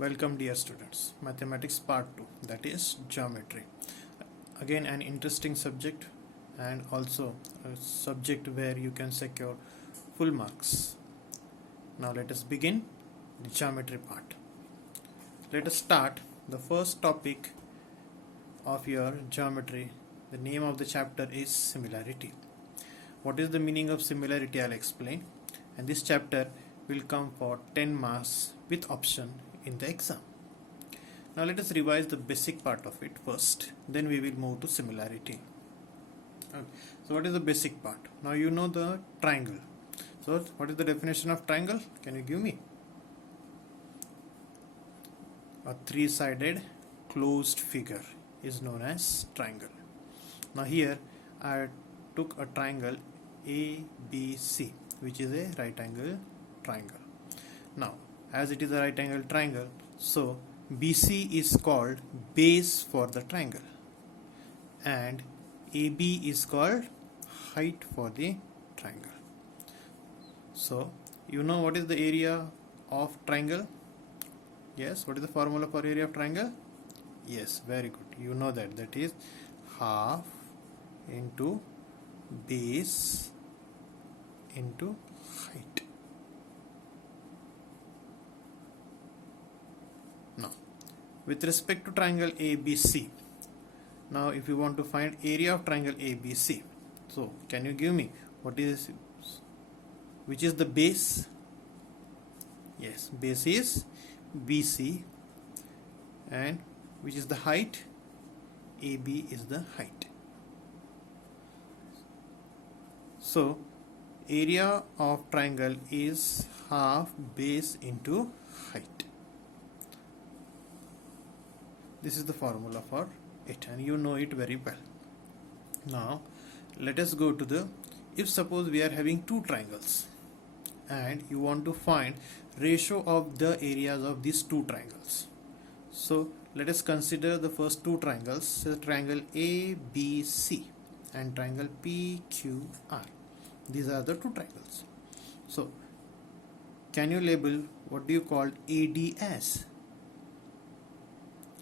Welcome dear students, Mathematics Part 2, that is Geometry. Again an interesting subject and also a subject where you can secure full marks. Now let us begin the Geometry part. Let us start the first topic of your Geometry. The name of the chapter is Similarity. What is the meaning of similarity? I'll explain. And this chapter will come for 10 marks with option in the exam. Now let us revise the basic part of it first, then we will move to similarity. Okay. So what is the basic part? Now you know the triangle. So what is the definition of triangle? Can you give me? A three-sided closed figure is known as triangle. Now here I took a triangle ABC, which is a right angle triangle. Now as it is a right angle triangle, so BC is called base for the triangle and AB is called height for the triangle. So you know what is the area of triangle? Yes, what is the formula for area of triangle? Yes, very good, you know that is half into base into height. Now with respect to triangle ABC, now if you want to find area of triangle ABC, so can you give me which is the base? Yes, base is BC, and which is the height? AB is the height. So area of triangle is half base into height. This is the formula for it and you know it very well. Now let us go to the, if suppose we are having two triangles and you want to find ratio of the areas of these two triangles. So let us consider the first two triangles, so triangle ABC and triangle PQR. These are the two triangles. So can you label what do you call AD as?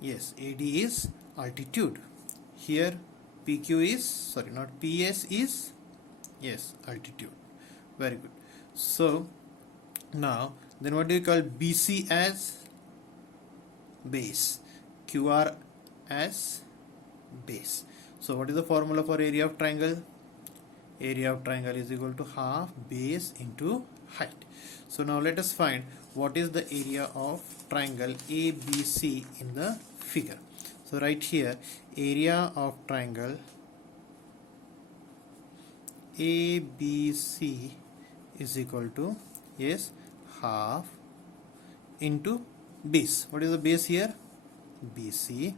Yes, AD is altitude. Here PQ is, sorry, not PS is, yes, altitude. Very good. So now then what do you call BC as? Base. QR as base. So what is the formula for area of triangle? Area of triangle is equal to half base into height. So now let us find what is the area of triangle ABC in the figure. So right here, area of triangle ABC is equal to, yes, half into base. What is the base here? BC.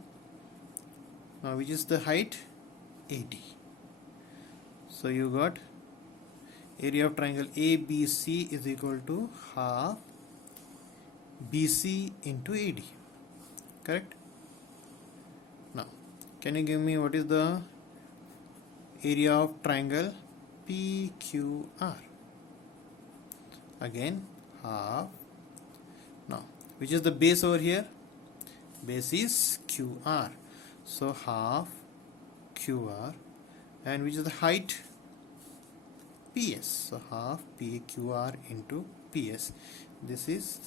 Now which is the height? AD. So you got area of triangle ABC is equal to half BC into AD. Correct? Now can you give me what is the area of triangle PQR? Again half. Now which is the base over here? Base is QR. So half QR, and which is the height? PS. So half PQR into PS. This is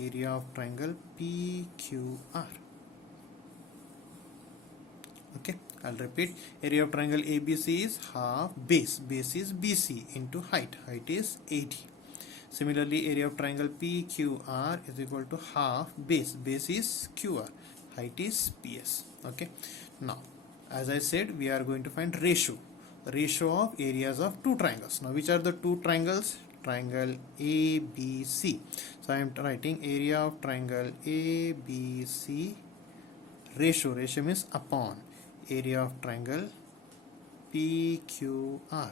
area of triangle PQR. Okay, I'll repeat. Area of triangle ABC is half base. Base is BC into height. Height is AD. Similarly, area of triangle PQR is equal to half base. Base is QR. Height is PS. Okay. Now, as I said, we are going to find ratio. Ratio of areas of two triangles. Now, which are the two triangles? Triangle ABC. So, I am writing area of triangle ABC ratio. Ratio means upon area of triangle PQR.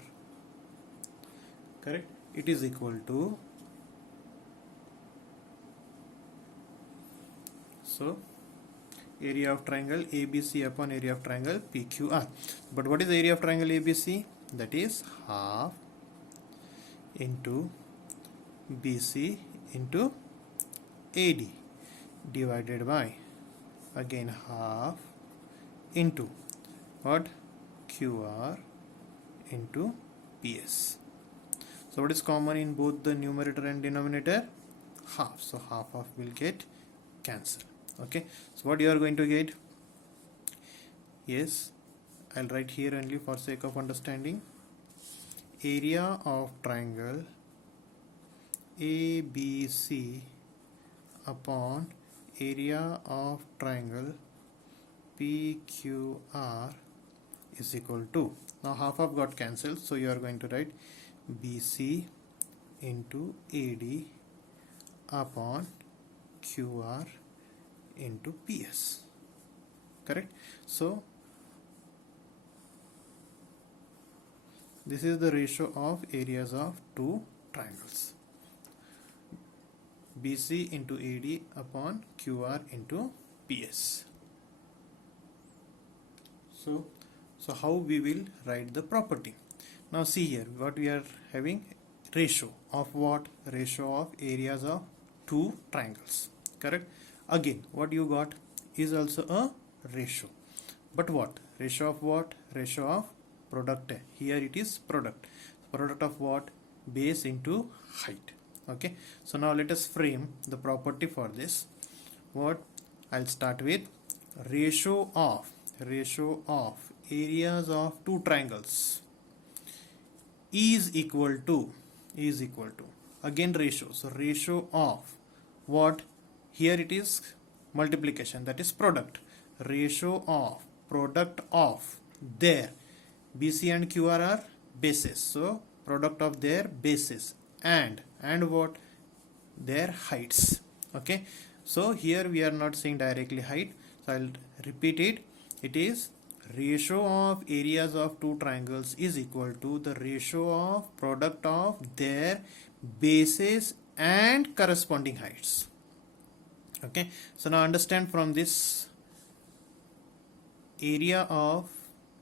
Correct? It is equal to, so area of triangle ABC upon area of triangle PQR. But what is the area of triangle ABC? That is half into BC into AD. divided by again half into what? QR into PS. So what is common in both the numerator and denominator? Half. So half of will get cancelled. Okay. So what you are going to get? Yes, I'll write here only for sake of understanding. Area of triangle ABC upon area of triangle PQR is equal to, now half of got cancelled, so you are going to write BC into AD upon QR into PS. Correct? So this is the ratio of areas of two triangles. BC into AD upon QR into PS. So how we will write the property? Now see here what we are having, ratio of what? Ratio of areas of two triangles. Correct? Again what you got is also a ratio, but what? Ratio of what? Ratio of product. Here it is product of what? Base into height. Okay, so now let us frame the property for this. What? I'll start with ratio of areas of two triangles is equal to again ratio. So ratio of what? Here it is multiplication, that is product. Ratio of product of their BC and QR are bases, so product of their bases and what? Their heights. Okay, so here we are not saying directly height, so I'll repeat it. It is ratio of areas of two triangles is equal to the ratio of product of their bases and corresponding heights. Okay, so now understand from this, area of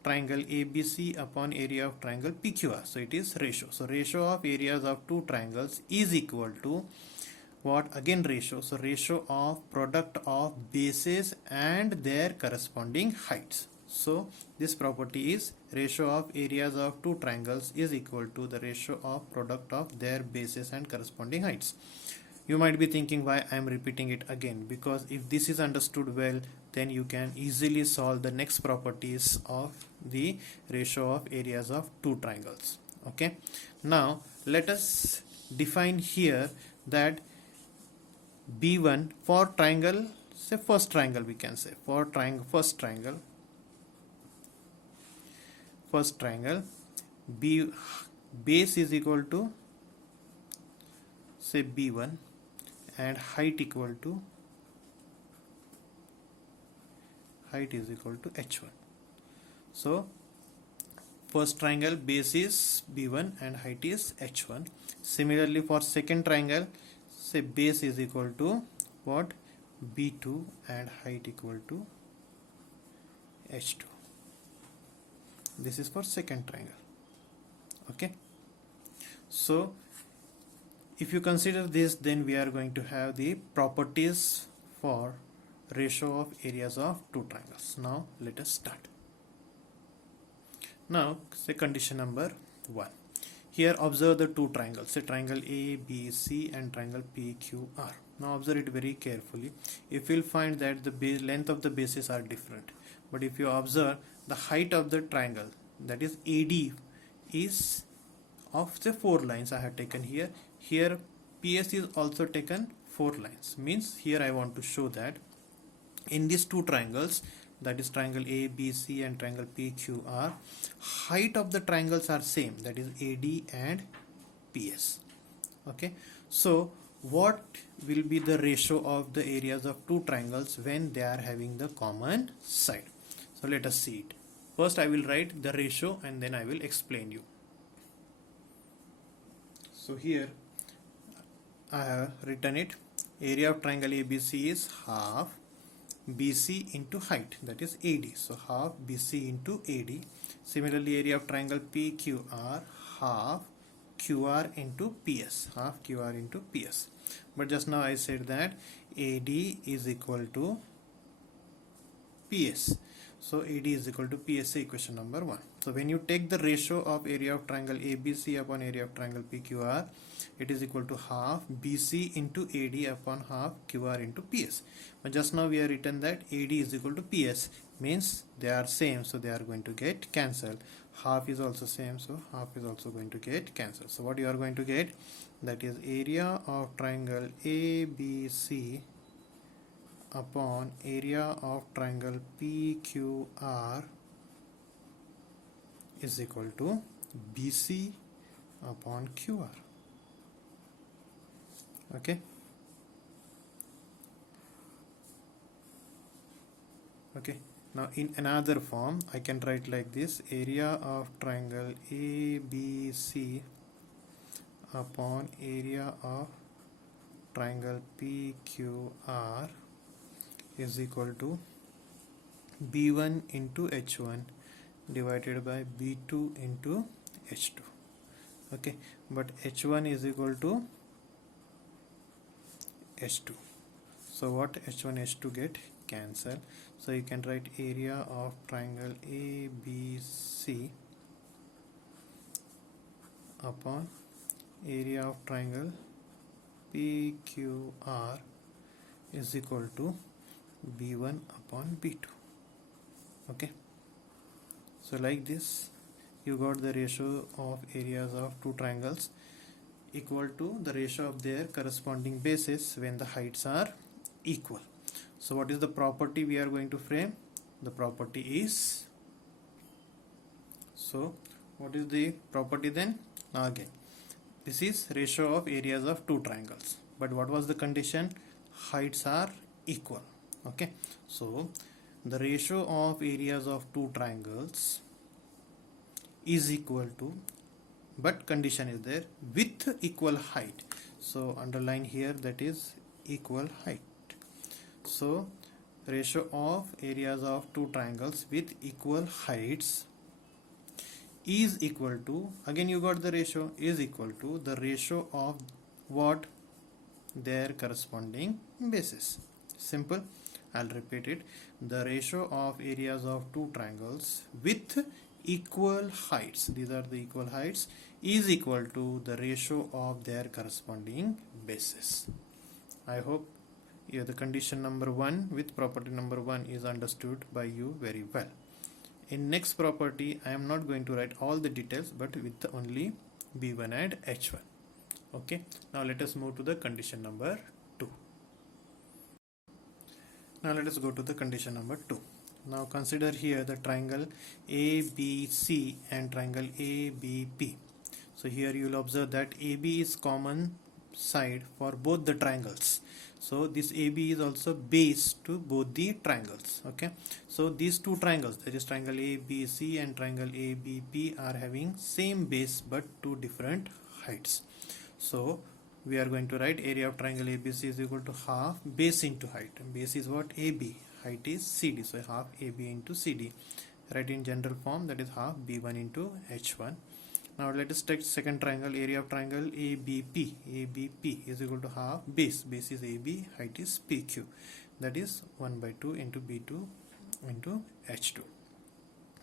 triangle ABC upon area of triangle PQR. So it is ratio. So ratio of areas of two triangles is equal to what? Again ratio. So ratio of product of bases and their corresponding heights. So this property is ratio of areas of two triangles is equal to the ratio of product of their bases and corresponding heights. You might be thinking why I am repeating it again, because if this is understood well, then you can easily solve the next properties of the ratio of areas of two triangles. Okay, now let us define here that B1 for triangle, say first triangle, we can say for first triangle B base is equal to say B1 and height is equal to H1. So first triangle base is B1 and height is H1. Similarly for second triangle, say base is equal to what? B2 and height equal to H2. This is for second triangle. Okay, so if you consider this, then we are going to have the properties for ratio of areas of two triangles. Now let us start. Now say condition number 1. Here observe the two triangles, say triangle ABC and triangle PQR. Now observe it very carefully. If you will find that the length of the bases are different, but if you observe the height of the triangle, that is AD, is of the 4 lines I have taken here. Here PS is also taken 4 lines. Means here I want to show that in these two triangles, that is triangle ABC and triangle PQR, height of the triangles are same, that is AD and PS. Okay, so what will be the ratio of the areas of two triangles when they are having the common side? So let us see it. First I will write the ratio and then I will explain you. So here I have written it. Area of triangle ABC is half BC into height, that is AD. So half BC into AD. Similarly area of triangle PQR, half QR into PS, half QR into PS. But just now I said that AD is equal to PS. So AD is equal to PSA, equation number 1. So when you take the ratio of area of triangle ABC upon area of triangle PQR, it is equal to half BC into AD upon half QR into PS. But just now we have written that AD is equal to PS, means they are same, so they are going to get cancelled. Half is also same, so half is also going to get cancelled. So what you are going to get, that is area of triangle ABC upon area of triangle PQR is equal to BC upon QR. Okay. Okay. Now in another form, I can write like this: area of triangle ABC upon area of triangle PQR is equal to B1 into H1 divided by B2 into H2. Okay, but H1 is equal to H2. So what H1 H2 get cancel. So you can write area of triangle ABC upon area of triangle PQR is equal to B1 upon B2. Okay, so like this you got the ratio of areas of two triangles equal to the ratio of their corresponding bases when the heights are equal. So what is the property we are going to frame? The property is, so what is the property then? Now again, this is ratio of areas of two triangles, but what was the condition? Heights are equal. Okay, so the ratio of areas of two triangles is equal to, but condition is there, with equal height. So underline here, that is equal height. So ratio of areas of two triangles with equal heights is equal to, again you got the ratio, is equal to the ratio of what? Their corresponding bases. Simple. I'll repeat it. The ratio of areas of two triangles with equal heights, these are the equal heights, is equal to the ratio of their corresponding bases. I hope the condition number 1 with property number 1 is understood by you very well. In next property, I am not going to write all the details, but with only B1 and H1. Okay, now let us move to the condition number 2. Now let us go to the condition number 2. Now consider here the triangle ABC and triangle ABP. So here you will observe that AB is common side for both the triangles. So this AB is also base to both the triangles. Okay, so these two triangles, that is triangle ABC and triangle ABP, are having same base but two different heights. So we are going to write area of triangle ABC is equal to half base into height. Base is what? AB. Height is CD. So half AB into CD. Write in general form, that is half B1 into H1. Now let us take second triangle, area of triangle ABP. ABP is equal to half base. Base is AB, height is PQ. That is 1 by 2 into B2 into H2.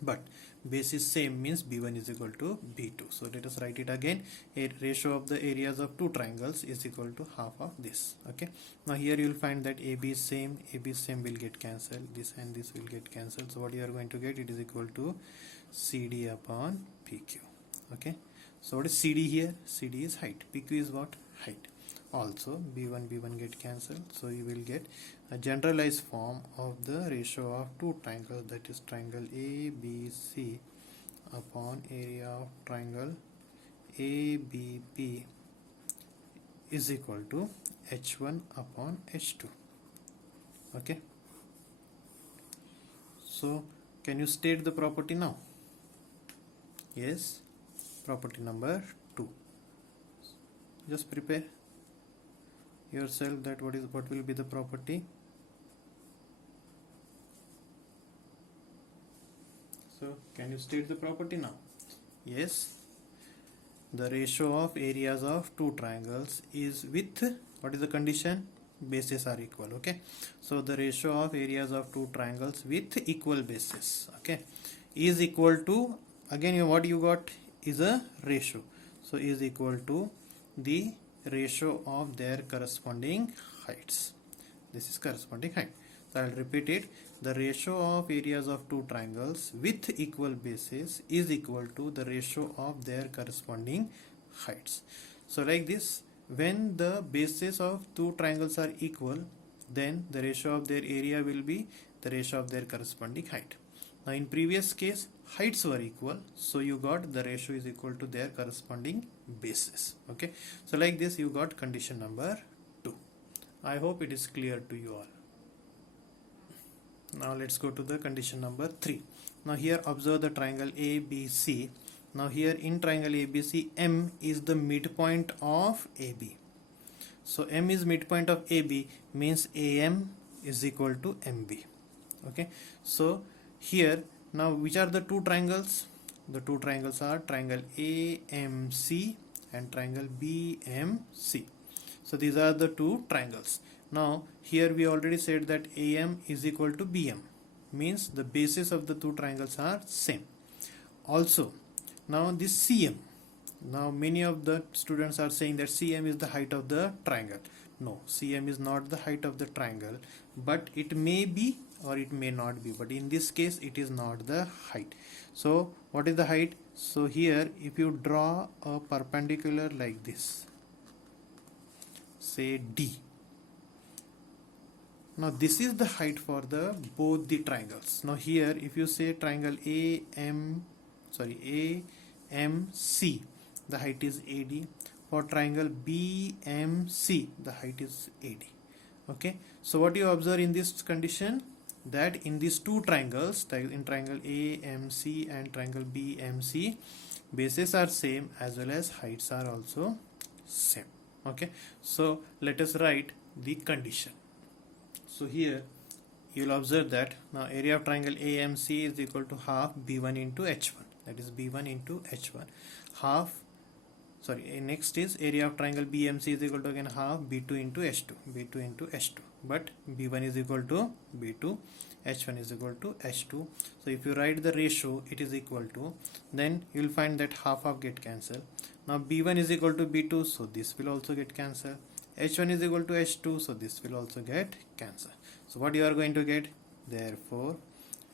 But base is same, means B1 is equal to B2. So let us write it again. A ratio of the areas of two triangles is equal to half of this. Okay. Now here you will find that AB is same will get cancelled. This and this will get cancelled. So what you are going to get? It is equal to CD upon PQ. Okay. So what is CD here? CD is height. PQ is what? Height. Also B1 get cancelled. So you will get a generalized form of the ratio of two triangles, that is triangle ABC upon area of triangle ABP is equal to H1 upon H2. Okay. So can you state the property now? Yes. Property number 2. Just prepare yourself that what will be the property. So can you state the property now? Yes. the ratio of areas of two triangles is with, what is the condition? Bases are equal. Okay, so the ratio of areas of two triangles with equal bases, okay, is equal to, again what you got is a ratio, so is equal to the ratio of their corresponding heights. This is corresponding height. So I will repeat it. The ratio of areas of two triangles with equal bases is equal to the ratio of their corresponding heights. So like this, when the bases of two triangles are equal, then the ratio of their area will be the ratio of their corresponding height. Now in previous case, heights were equal, so you got the ratio is equal to their corresponding bases. Okay, so like this you got condition number 2. I hope it is clear to you all. Now let's go to the condition number 3. Now here observe the triangle ABC. Now here in triangle ABC, M is the midpoint of AB. So M is midpoint of AB means AM is equal to MB. Okay, so here now which are the two triangles? The two triangles are triangle AMC and triangle BMC. So these are the two triangles. Now here we already said that AM is equal to BM, means the bases of the two triangles are same. Also now this CM, now many of the students are saying that CM is the height of the triangle. No, CM is not the height of the triangle, but it may be or it may not be, but in this case it is not the height. So what is the height? So here if you draw a perpendicular like this, say D, now this is the height for the both the triangles. Now here if you say triangle AMC, the height is AD. For triangle BMC, the height is AD. Okay, so what you observe in this condition, that in these two triangles, in triangle AMC and triangle BMC, bases are same as well as heights are also same. Okay, so let us write the condition. So here you will observe that now area of triangle AMC is equal to half B1 into H1, that is B1 into H1, half, next is area of triangle BMC is equal to again half B2 into H2, B2 into H2, but B1 is equal to B2, H1 is equal to H2. So if you write the ratio, it is equal to, then you will find that half get cancelled. Now B1 is equal to B2, so this will also get cancelled. H1 is equal to H2, so this will also get cancelled. So what you are going to get? Therefore,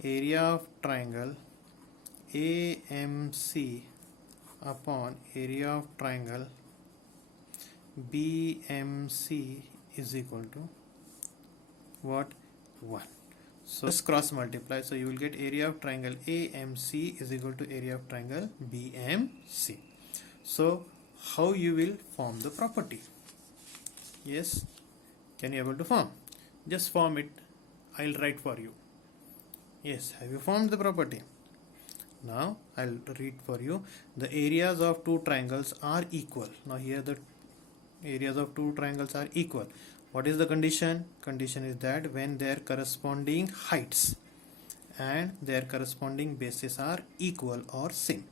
area of triangle AMC upon area of triangle BMC is equal to what? 1. So just cross multiply, so you will get area of triangle AMC is equal to area of triangle BMC. So how you will form the property? Yes, can you able to form? Just form it. I'll write for you. Yes, have you formed the property? Now I'll read for you. The areas of two triangles are equal. Now here the areas of two triangles are equal. What is the condition? Condition is that when their corresponding heights and their corresponding bases are equal or same.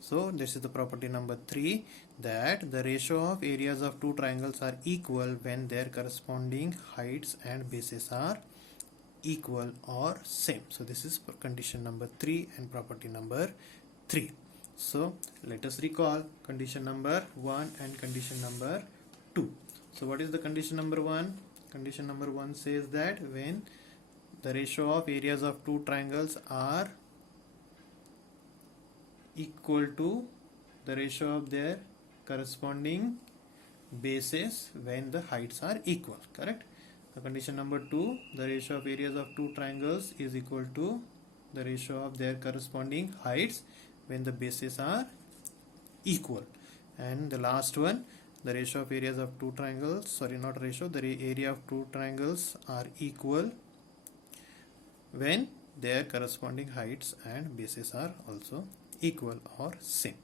So this is the property number 3, that the ratio of areas of two triangles are equal when their corresponding heights and bases are equal or same. So this is condition number 3 and property number 3. So let us recall condition number 1 and condition number 2. So what is the condition number 1? Condition number 1 says that when the ratio of areas of two triangles are equal to the ratio of their corresponding bases when the heights are equal, correct? The condition number 2, the ratio of areas of two triangles is equal to the ratio of their corresponding heights when the bases are equal. And the last one, the ratio of areas of two triangles, the area of two triangles are equal when their corresponding heights and bases are also equal or same.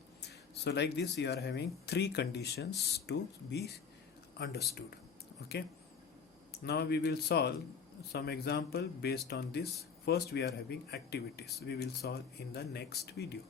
So like this you are having 3 conditions to be understood. Okay, now we will solve some example based on this. First we are having activities, we will solve in the next video.